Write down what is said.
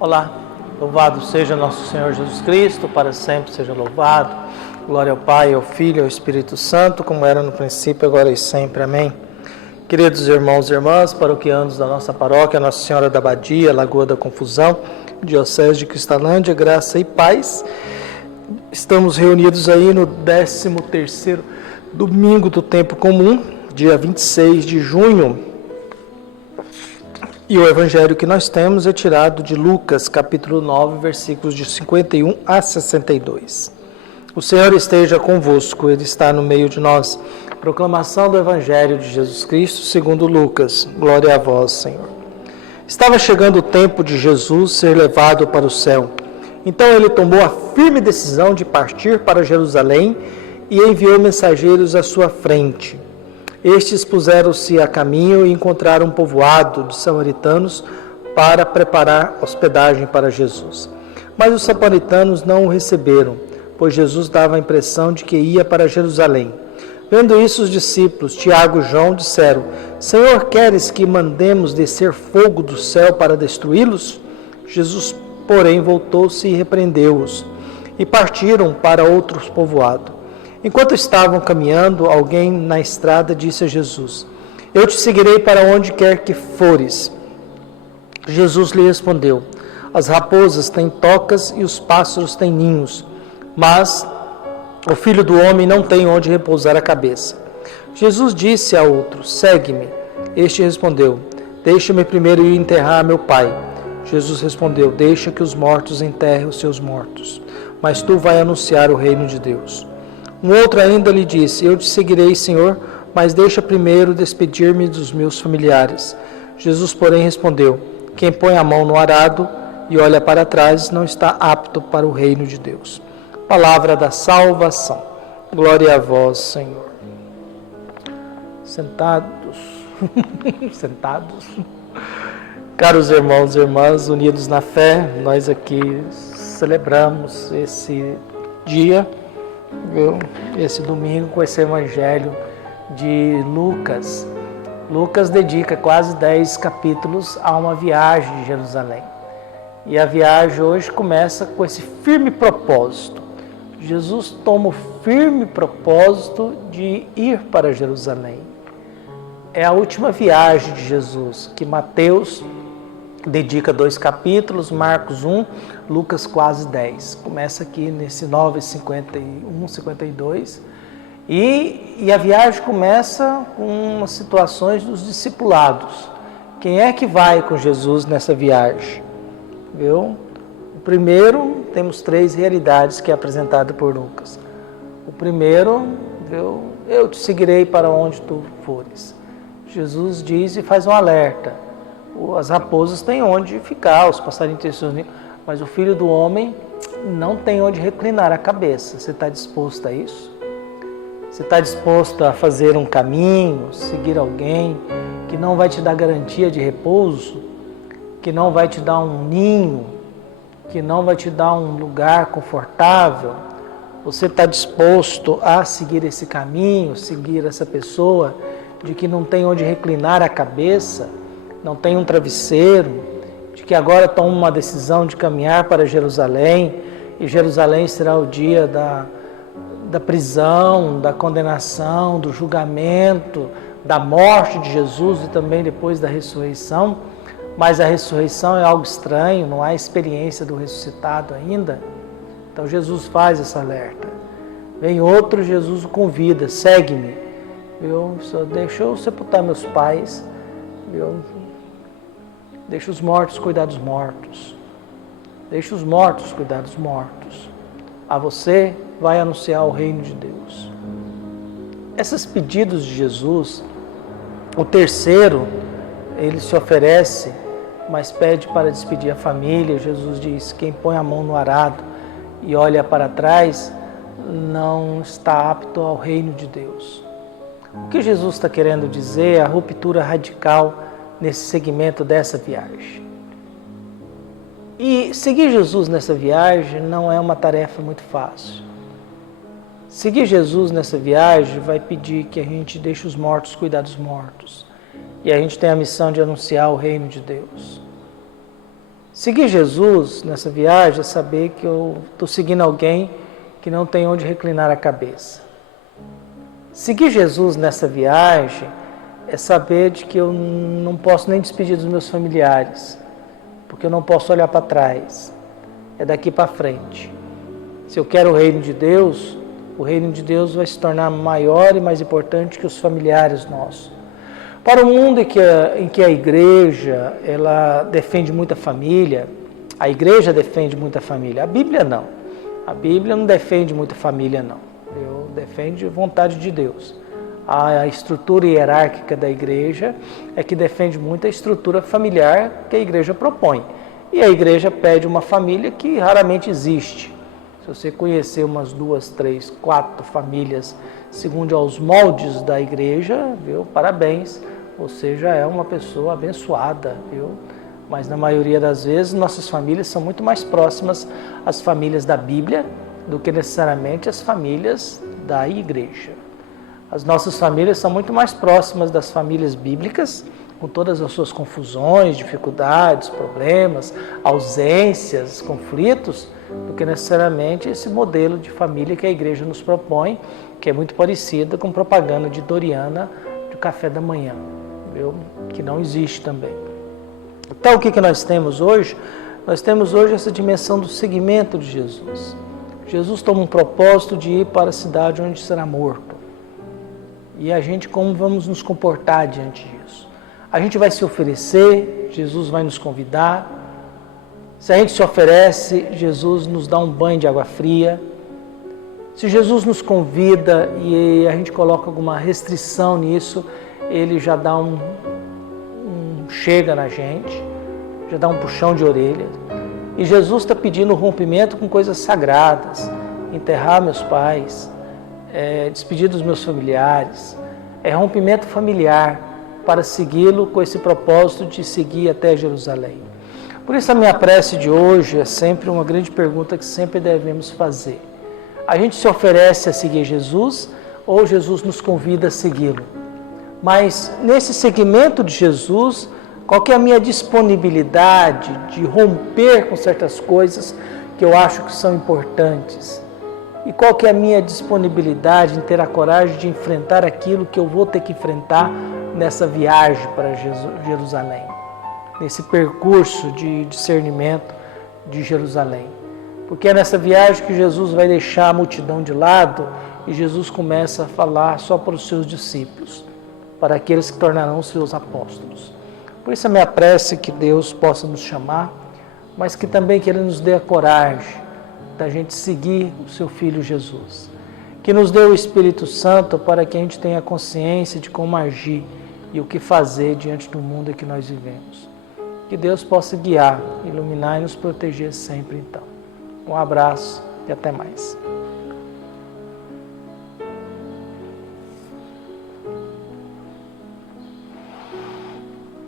Olá, louvado seja nosso Senhor Jesus Cristo, para sempre seja louvado. Glória ao Pai, ao Filho e ao Espírito Santo, como era no princípio, agora e sempre. Amém. Queridos irmãos e irmãs, paroquianos da nossa paróquia, Nossa Senhora da Abadia, Lagoa da Confusão, Diocese de Cristalândia, graça e paz. Estamos reunidos aí no 13º domingo do tempo comum, dia 26 de junho. E o evangelho que nós temos é tirado de Lucas, capítulo 9, versículos de 51 a 62. O Senhor esteja convosco, Ele está no meio de nós. Proclamação do evangelho de Jesus Cristo segundo Lucas. Glória a vós, Senhor. Estava chegando o tempo de Jesus ser levado para o céu. Então ele tomou a firme decisão de partir para Jerusalém e enviou mensageiros à sua frente. Estes puseram-se a caminho e encontraram um povoado de samaritanos para preparar hospedagem para Jesus. Mas os samaritanos não o receberam, pois Jesus dava a impressão de que ia para Jerusalém. Vendo isso, os discípulos, Tiago e João, disseram: Senhor, queres que mandemos descer fogo do céu para destruí-los? Jesus, porém, voltou-se e repreendeu-os, e partiram para outros povoados. Enquanto estavam caminhando, alguém na estrada disse a Jesus: Eu te seguirei para onde quer que fores. Jesus lhe respondeu: As raposas têm tocas e os pássaros têm ninhos, mas o Filho do Homem não tem onde repousar a cabeça. Jesus disse a outro: Segue-me. Este respondeu: Deixa-me primeiro ir enterrar meu pai. Jesus respondeu: Deixa que os mortos enterrem os seus mortos, mas tu vai anunciar o reino de Deus. Um outro ainda lhe disse: Eu te seguirei, Senhor, mas deixa primeiro despedir-me dos meus familiares. Jesus, porém, respondeu: Quem põe a mão no arado e olha para trás não está apto para o reino de Deus. Palavra da salvação. Glória a vós, Senhor. Sentados. Sentados. Caros irmãos e irmãs, unidos na fé, nós aqui celebramos esse dia, esse domingo, com esse evangelho de Lucas. Lucas dedica quase 10 capítulos a uma viagem de Jerusalém. E a viagem hoje começa com esse firme propósito. Jesus toma o firme propósito de ir para Jerusalém. É a última viagem de Jesus, que Mateus dedica 2 capítulos, Marcos 1, Lucas quase 10. Começa aqui nesse 9, 51, 52. E a viagem começa com as situações dos discipulados. Quem é que vai com Jesus nessa viagem? Viu? O primeiro, temos 3 realidades que é apresentada por Lucas. O primeiro, viu? Eu te seguirei para onde tu fores. Jesus diz e faz um alerta. As raposas têm onde ficar, os passarinhos têm seus ninhos, mas o Filho do Homem não tem onde reclinar a cabeça. Você está disposto a isso? Você está disposto a fazer um caminho, seguir alguém que não vai te dar garantia de repouso, que não vai te dar um ninho, que não vai te dar um lugar confortável? Você está disposto a seguir esse caminho, seguir essa pessoa de que não tem onde reclinar a cabeça, não tem um travesseiro, de que agora toma uma decisão de caminhar para Jerusalém, e Jerusalém será o dia da prisão, da condenação, do julgamento, da morte de Jesus e também depois da ressurreição? Mas a ressurreição é algo estranho, não há experiência do ressuscitado ainda. Então Jesus faz esse alerta. Vem outro, Jesus o convida: segue-me. Deixa eu sepultar meus pais. Deixa os mortos cuidar dos mortos. Deixa os mortos cuidar dos mortos. A você vai anunciar o reino de Deus. Esses pedidos de Jesus, o terceiro, ele se oferece, mas pede para despedir a família. Jesus diz: quem põe a mão no arado e olha para trás não está apto ao reino de Deus. O que Jesus está querendo dizer é a ruptura radical nesse segmento dessa viagem. E seguir Jesus nessa viagem não é uma tarefa muito fácil. Seguir Jesus nessa viagem vai pedir que a gente deixe os mortos cuidar dos mortos. E a gente tem a missão de anunciar o reino de Deus. Seguir Jesus nessa viagem é saber que eu estou seguindo alguém que não tem onde reclinar a cabeça. Seguir Jesus nessa viagem é saber de que eu não posso nem despedir dos meus familiares, porque eu não posso olhar para trás. É daqui para frente. Se eu quero o reino de Deus, o reino de Deus vai se tornar maior e mais importante que os familiares nossos. Para o mundo em que a igreja ela defende muita família, a igreja defende muita família, a Bíblia não. A Bíblia não defende muita família não. Defende a vontade de Deus. A estrutura hierárquica da igreja é que defende muito a estrutura familiar que a igreja propõe. E a igreja pede uma família que raramente existe. Se você conhecer umas 2, 3, 4 famílias segundo aos moldes da igreja, viu? Parabéns, você já é uma pessoa abençoada, viu? Mas na maioria das vezes nossas famílias são muito mais próximas às famílias da Bíblia do que necessariamente às famílias da igreja. As nossas famílias são muito mais próximas das famílias bíblicas, com todas as suas confusões, dificuldades, problemas, ausências, conflitos, do que necessariamente esse modelo de família que a igreja nos propõe, que é muito parecida com propaganda de Doriana do café da manhã, viu? Que não existe também. Então, o que nós temos hoje? Nós temos hoje essa dimensão do seguimento de Jesus. Jesus toma um propósito de ir para a cidade onde será morto. E a gente, como vamos nos comportar diante disso? A gente vai se oferecer, Jesus vai nos convidar. Se a gente se oferece, Jesus nos dá um banho de água fria. Se Jesus nos convida e a gente coloca alguma restrição nisso, ele já dá um chega na gente, já dá um puxão de orelha. E Jesus está pedindo rompimento com coisas sagradas, enterrar meus pais, despedir dos meus familiares, rompimento familiar para segui-lo com esse propósito de seguir até Jerusalém. Por isso a minha prece de hoje é sempre uma grande pergunta que sempre devemos fazer. A gente se oferece a seguir Jesus ou Jesus nos convida a segui-lo? Mas nesse seguimento de Jesus, qual que é a minha disponibilidade de romper com certas coisas que eu acho que são importantes? E qual que é a minha disponibilidade em ter a coragem de enfrentar aquilo que eu vou ter que enfrentar nessa viagem para Jerusalém? Nesse percurso de discernimento de Jerusalém. Porque é nessa viagem que Jesus vai deixar a multidão de lado e Jesus começa a falar só para os seus discípulos, para aqueles que tornarão seus apóstolos. Por isso a minha prece é que Deus possa nos chamar, mas que também que Ele nos dê a coragem da gente seguir o seu Filho Jesus. Que nos dê o Espírito Santo para que a gente tenha consciência de como agir e o que fazer diante do mundo em que nós vivemos. Que Deus possa guiar, iluminar e nos proteger sempre então. Um abraço e até mais.